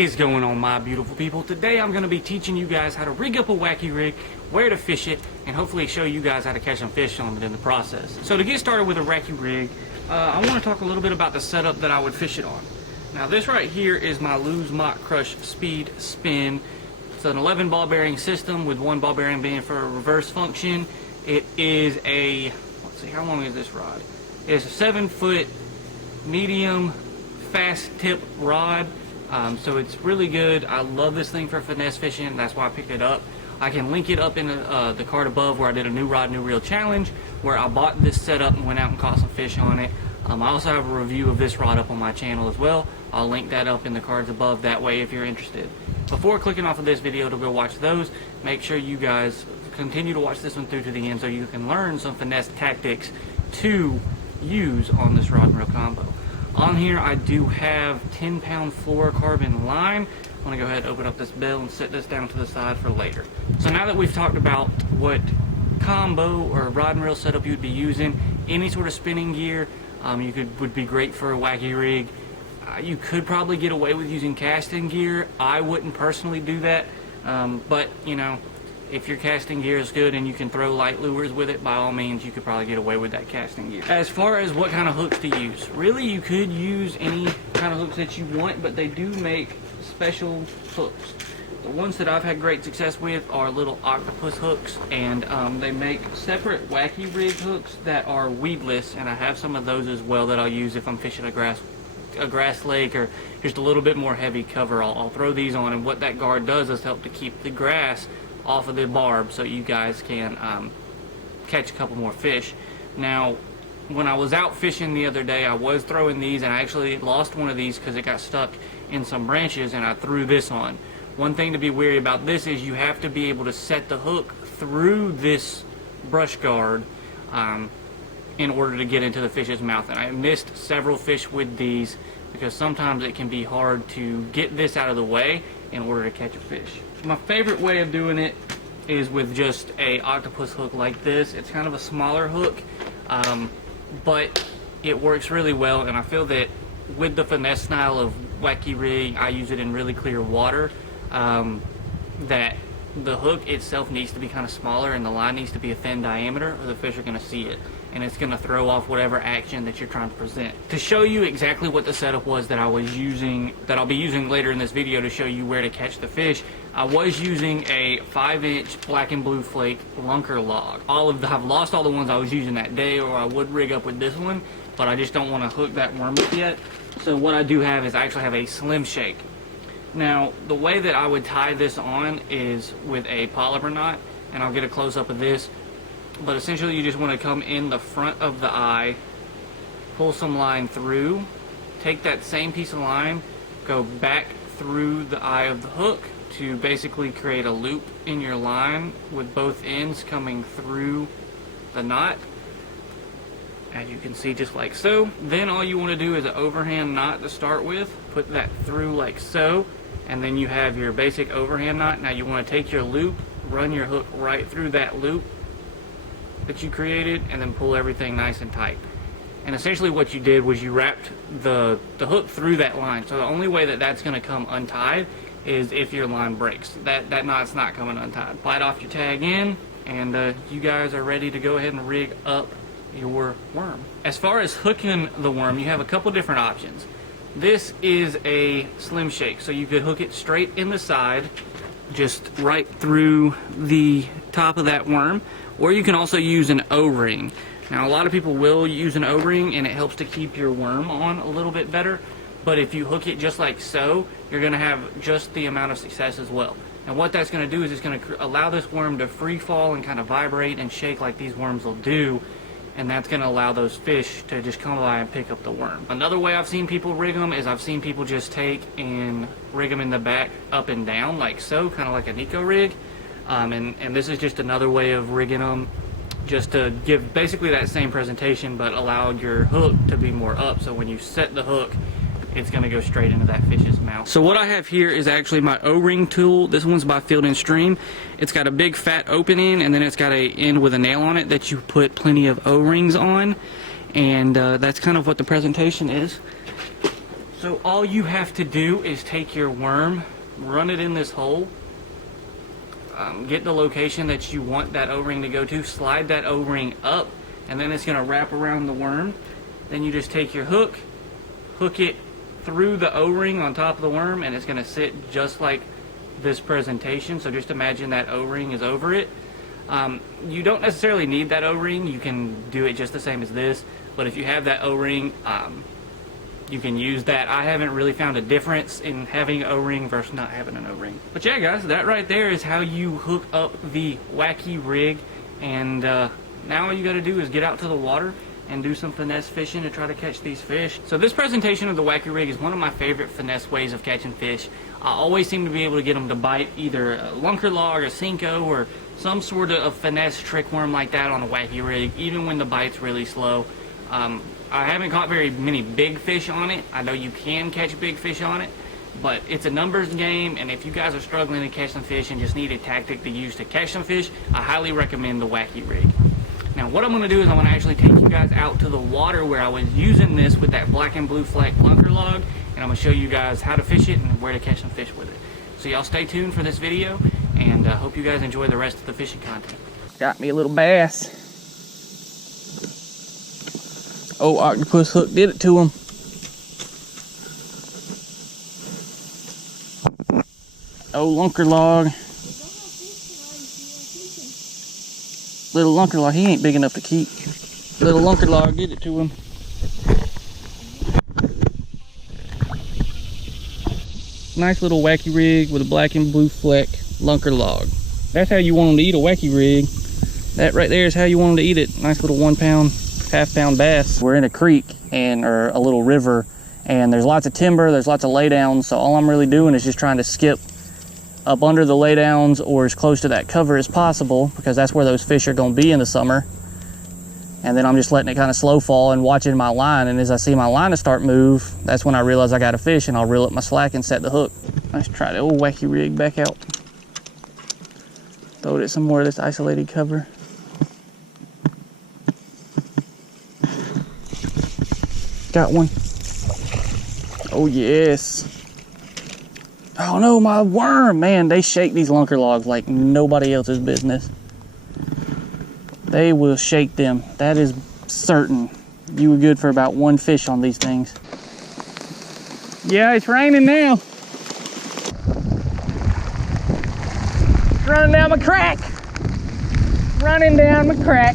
is going on, my beautiful people? Today I'm going to be teaching you guys how to rig up a wacky rig, where to fish it, and hopefully show you guys how to catch some fish on it in the process. So to get started with a wacky rig, I want to talk a little bit about the setup that I would fish it on. Now this right here is my Lose Mock Crush Speed Spin. It's an 11 ball bearing system with one ball bearing being for a reverse function. It is a, let's see, how long is this rod? It's a 7-foot medium fast tip rod. So it's really good. I love this thing for finesse fishing. That's why I picked it up. I can link it up in the card above where I did a new rod, new reel challenge where I bought this setup and went out and caught some fish on it. I also have a review of this rod up on my channel as well. I'll link that up in the cards above that way if you're interested. Before clicking off of this video to go watch those, make sure you guys continue to watch this one through to the end so you can learn some finesse tactics to use on this rod and reel combo. On here I do have 10-pound fluorocarbon line. I'm going to go ahead and open up this bell and set this down to the side for later. So now that we've talked about what combo or rod and reel setup you would be using, any sort of spinning gear would be great for a wacky rig. You could probably get away with using casting gear. I wouldn't personally do that, but you know, if your casting gear is good and you can throw light lures with it, by all means you could probably get away with that casting gear. As far as what kind of hooks to use, really you could use any kind of hooks that you want, but they do make special hooks. The ones that I've had great success with are little octopus hooks, and they make separate wacky rig hooks that are weedless, and I have some of those as well that I'll use if I'm fishing a grass lake or just a little bit more heavy cover. I'll throw these on, and what that guard does is help to keep the grass off of the barb so you guys can catch a couple more fish. Now when I was out fishing the other day, I was throwing these, and I actually lost one of these because it got stuck in some branches, and I threw this on. One thing to be wary about this is you have to be able to set the hook through this brush guard in order to get into the fish's mouth, and I missed several fish with these because sometimes it can be hard to get this out of the way in order to catch a fish. My favorite way of doing it is with just a octopus hook like this. It's kind of a smaller hook, but it works really well, and I feel that with the finesse style of wacky rig, I use it in really clear water, that the hook itself needs to be kind of smaller and the line needs to be a thin diameter or the fish are going to see it, and it's going to throw off whatever action that you're trying to present. To show you exactly what the setup was that I was using, that I'll be using later in this video to show you where to catch the fish, I was using a 5-inch black and blue flake lunker log. I've lost all the ones I was using that day, or I would rig up with this one, but I just don't want to hook that worm up yet. So what I do have is I actually have a slim shake. Now the way that I would tie this on is with a polymer knot, and I'll get a close-up of this, but essentially you just want to come in the front of the eye, pull some line through, take that same piece of line, go back through the eye of the hook to basically create a loop in your line with both ends coming through the knot, as you can see, just like so. Then all you want to do is an overhand knot to start with, put that through like so, and then you have your basic overhand knot. Now you want to take your loop, run your hook right through that loop that you created, and then pull everything nice and tight. And essentially what you did was you wrapped the hook through that line. So the only way that that's going to come untied is if your line breaks. That knot's not coming untied. Slide off your tag in, and you guys are ready to go ahead and rig up your worm. As far as hooking the worm, you have a couple different options. This is a slim shake, so you could hook it straight in the side, just right through the top of that worm, or you can also use an O-ring. Now a lot of people will use an O-ring, and it helps to keep your worm on a little bit better, but if you hook it just like so, you're going to have just the amount of success as well. And what that's going to do is it's going to allow this worm to free fall and kind of vibrate and shake like these worms will do, and that's going to allow those fish to just come by and pick up the worm. Another way I've seen people rig them is I've seen people just take and rig them in the back up and down like so, kind of like a Nico rig, and this is just another way of rigging them, just to give basically that same presentation but allow your hook to be more up, so when you set the hook it's going to go straight into that fish's mouth. So what I have here is actually my O-ring tool. This one's by Field & Stream. It's got a big fat opening, and then it's got a end with a nail on it that you put plenty of O-rings on, and that's kind of what the presentation is. So all you have to do is take your worm, run it in this hole, get the location that you want that O-ring to go to, slide that O-ring up, and then it's going to wrap around the worm. Then you just take your hook, hook it through the O-ring on top of the worm, and it's going to sit just like this presentation. So just imagine that O-ring is over it. You don't necessarily need that O-ring. You can do it just the same as this, but if you have that O-ring, you can use that. I haven't really found a difference in having an O-ring versus not having an O-ring. But yeah, guys, that right there is how you hook up the Wacky rig. And now all you got to do is get out to the water and do some finesse fishing to try to catch these fish. So this presentation of the Wacky rig is one of my favorite finesse ways of catching fish. I always seem to be able to get them to bite either a lunker log, a Cinco, or some sort of finesse trick worm like that on a Wacky rig, even when the bite's really slow. I haven't caught very many big fish on it. I know you can catch big fish on it, but it's a numbers game, and if you guys are struggling to catch some fish and just need a tactic to use to catch some fish, I highly recommend the Wacky rig. Now what I'm going to do is I'm going to actually take you guys out to the water where I was using this with that black and blue fleck lunker log, and I'm going to show you guys how to fish it and where to catch some fish with it. So y'all stay tuned for this video, and hope you guys enjoy the rest of the fishing content. Got me a little bass. Oh, octopus hook did it to him. Oh, lunker log. Little lunker log, he ain't big enough to keep. Little lunker log did it to him. Nice little Wacky rig with a black and blue fleck lunker log. That's how you want them to eat a Wacky rig. That right there is how you want them to eat it. Nice little 1 pound, half-pound bass. We're in a creek or a little river, and there's lots of timber, there's lots of laydowns, so all I'm really doing is just trying to skip up under the laydowns or as close to that cover as possible, because that's where those fish are going to be in the summer. And then I'm just letting it kind of slow fall and watching my line, and as I see my line to start move, that's when I realize I got a fish, and I'll reel up my slack and set the hook. Let's try the old Wacky rig back out. Throw it at some more of this isolated cover. Got one. Oh yes. Oh no, my worm. Man, they shake these lunker logs like nobody else's business. They will shake them. That is certain. You were good for about 1 fish on these things. Yeah, it's raining now. It's running down my crack. Running down my crack.